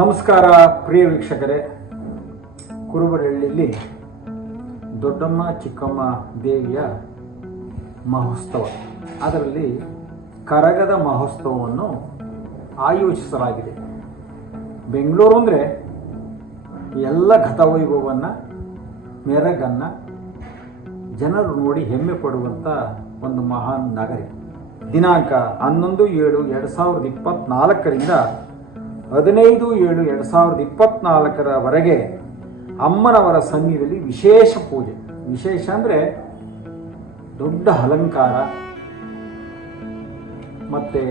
ನಮಸ್ಕಾರ, ಪ್ರಿಯ ವೀಕ್ಷಕರೇ. ಕುರುಬರಹಳ್ಳಿಯಲ್ಲಿ ದೊಡ್ಡಮ್ಮ, ಚಿಕ್ಕಮ್ಮ ದೇವಿಯ ಮಹೋತ್ಸವ. ಅದರಲ್ಲಿ ಕರಗದ ಮಹೋತ್ಸವವನ್ನು ಆಯೋಜಿಸಲಾಗಿದೆ. ಬೆಂಗಳೂರು ಅಂದರೆ ಎಲ್ಲ ಗತವೈಭವವನ್ನು ಮೆರಗನ್ನು ಜನರು ನೋಡಿ ಹೆಮ್ಮೆ ಪಡುವಂಥ ಒಂದು ಮಹಾನ್ ನಗರಿ. ದಿನಾಂಕ ಹನ್ನೊಂದು ಏಳು ಎರಡು ಸಾವಿರದ ಇಪ್ಪತ್ತ್ನಾಲ್ಕರಿಂದ ಹದಿನೈದು ಏಳು ಎರಡು ಸಾವಿರದ ಇಪ್ಪತ್ನಾಲ್ಕರವರೆಗೆ ಅಮ್ಮನವರ ಸನ್ನಿಧಿಯಲ್ಲಿ ವಿಶೇಷ ಪೂಜೆ. ವಿಶೇಷ ಅಂದರೆ ದೊಡ್ಡ ಅಲಂಕಾರ, ಮತ್ತು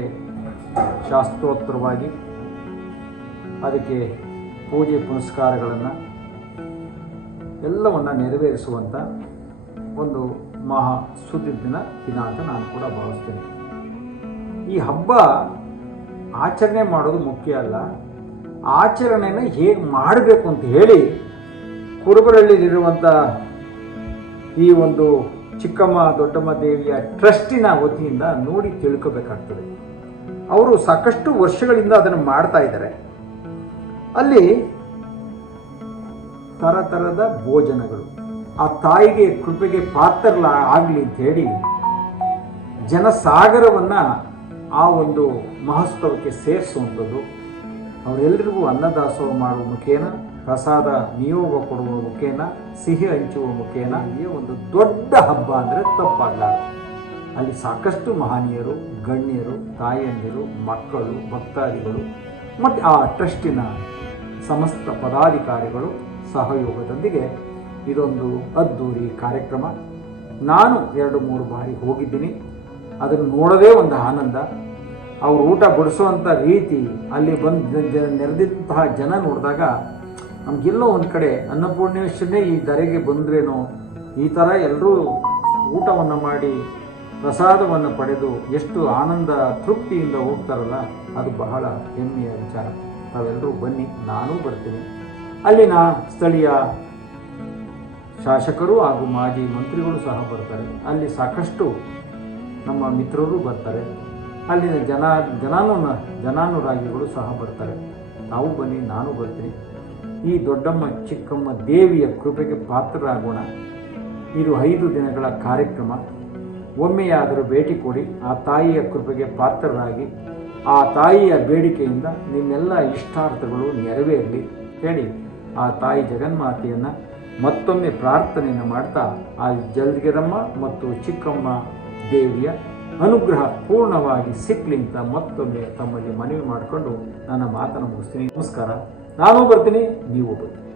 ಶಾಸ್ತ್ರೋತ್ತರವಾಗಿ ಅದಕ್ಕೆ ಪೂಜೆ ಪುನಸ್ಕಾರಗಳನ್ನು ಎಲ್ಲವನ್ನು ನೆರವೇರಿಸುವಂಥ ಒಂದು ಮಹಾ ಸುದ್ದಿನ ದಿನ ಅಂತ ನಾನು ಕೂಡ ಭಾವಿಸ್ತೇನೆ. ಈ ಹಬ್ಬ ಆಚರಣೆ ಮಾಡೋದು ಮುಖ್ಯ ಅಲ್ಲ. ಆಚರಣೆನ ಹೇಗೆ ಮಾಡಬೇಕು ಅಂತ ಹೇಳಿ ಕುರುಬರಳ್ಳಿಲಿರುವಂಥ ಈ ಒಂದು ಚಿಕ್ಕಮ್ಮ ದೊಡ್ಡಮ್ಮ ದೇವಿಯ ಟ್ರಸ್ಟಿನ ವತಿಯಿಂದ ನೋಡಿ ತಿಳ್ಕೋಬೇಕಾಗ್ತದೆ. ಅವರು ಸಾಕಷ್ಟು ವರ್ಷಗಳಿಂದ ಅದನ್ನು ಮಾಡ್ತಾ ಇದ್ದಾರೆ. ಅಲ್ಲಿ ಥರಥರದ ಭೋಜನಗಳು. ಆ ತಾಯಿಗೆ ಕೃಪೆಗೆ ಪಾತ್ರ ಆಗಲಿ ಅಂತ ಹೇಳಿ ಜನಸಾಗರವನ್ನು ಆ ಒಂದು ಮಹೋತ್ಸವಕ್ಕೆ ಸೇರಿಸುವಂಥದ್ದು. ಅವರೆಲ್ಲರಿಗೂ ಅನ್ನದಾಸೋಹ ಮಾಡುವ ಮುಖೇನ, ಪ್ರಸಾದ ನಿಯೋಗ ಕೊಡುವ ಮುಖೇನ, ಸಿಹಿ ಹಂಚುವ ಮುಖೇನ, ಈ ಒಂದು ದೊಡ್ಡ ಹಬ್ಬ ಅಂದರೆ ತಪ್ಪಾಗಲಾರದು. ಅಲ್ಲಿ ಸಾಕಷ್ಟು ಮಹನೀಯರು, ಗಣ್ಯರು, ತಾಯಂದಿರು, ಮಕ್ಕಳು, ಭಕ್ತಾದಿಗಳು, ಮತ್ತು ಆ ಟ್ರಸ್ಟಿನ ಸಮಸ್ತ ಪದಾಧಿಕಾರಿಗಳು ಸಹಯೋಗದೊಂದಿಗೆ ಇದೊಂದು ಅದ್ದೂರಿ ಕಾರ್ಯಕ್ರಮ. ನಾನು ಎರಡು ಮೂರು ಬಾರಿ ಹೋಗಿದ್ದೀನಿ. ಅದನ್ನು ನೋಡೋದೇ ಒಂದು ಆನಂದ. ಅವರು ಊಟ ಬಡಿಸುವಂಥ ರೀತಿ ಅಲ್ಲಿ ಬಂದು ಜ ನೆರೆದಂತಹ ಜನ ನೋಡಿದಾಗ, ನಮಗೆಲ್ಲೋ ಒಂದು ಕಡೆ ಅನ್ನಪೂರ್ಣೇಶ್ವರನೇ ಈ ಧರೆಗೆ ಬಂದ್ರೇನೋ, ಈ ಥರ ಎಲ್ಲರೂ ಊಟವನ್ನು ಮಾಡಿ, ಪ್ರಸಾದವನ್ನು ಪಡೆದು ಎಷ್ಟು ಆನಂದ, ತೃಪ್ತಿಯಿಂದ ಹೋಗ್ತಾರಲ್ಲ, ಅದು ಬಹಳ ಹೆಮ್ಮೆಯ ವಿಚಾರ. ತಾವೆಲ್ಲರೂ ಬನ್ನಿ, ನಾನೂ ಬರ್ತೀನಿ. ಅಲ್ಲಿನ ಸ್ಥಳೀಯ ಶಾಸಕರು ಹಾಗೂ ಮಾಜಿ ಮಂತ್ರಿಗಳು ಸಹ ಬರ್ತಾರೆ. ಅಲ್ಲಿ ಸಾಕಷ್ಟು ನಮ್ಮ ಮಿತ್ರರು ಬರ್ತಾರೆ. ಅಲ್ಲಿನ ಜನ ಜನಾನು ಜನಾನುರಾಗಿಗಳು ಸಹ ಬರ್ತಾರೆ. ನಾವು ಬನ್ನಿ, ನಾನು ಬರ್ತೀನಿ. ಈ ದೊಡ್ಡಮ್ಮ, ಚಿಕ್ಕಮ್ಮ ದೇವಿಯ ಕೃಪೆಗೆ ಪಾತ್ರರಾಗೋಣ. ಇದು ಐದು ದಿನಗಳ ಕಾರ್ಯಕ್ರಮ. ಒಮ್ಮೆಯಾದರೂ ಭೇಟಿ ಕೊಡಿ. ಆ ತಾಯಿಯ ಕೃಪೆಗೆ ಪಾತ್ರರಾಗಿ, ಆ ತಾಯಿಯ ಬೇಡಿಕೆಯಿಂದ ನಿಮ್ಮೆಲ್ಲ ಇಷ್ಟಾರ್ಥಗಳು ನೆರವೇರಲಿ ಹೇಳಿ ಆ ತಾಯಿ ಜಗನ್ಮಾತೆಯನ್ನು ಮತ್ತೊಮ್ಮೆ ಪ್ರಾರ್ಥನೆಯನ್ನು ಮಾಡ್ತಾ, ಆ ಜಲ್ದಿಗೆರಮ್ಮ ಮತ್ತು ಚಿಕ್ಕಮ್ಮ ದೇವಿಯ ಅನುಗ್ರಹ ಪೂರ್ಣವಾಗಿ ಸಿಕ್ಲಿಂತ ಮತ್ತೊಮ್ಮೆ ತಮ್ಮಲ್ಲಿ ಮನವಿ ಮಾಡಿಕೊಂಡು ನನ್ನ ಮಾತನ್ನು ಮುಗಿಸ್ತೀನಿ. ನಮಸ್ಕಾರ. ನಾನು ಬರ್ತೀನಿ, ನೀವು ಬರ್ತೀನಿ.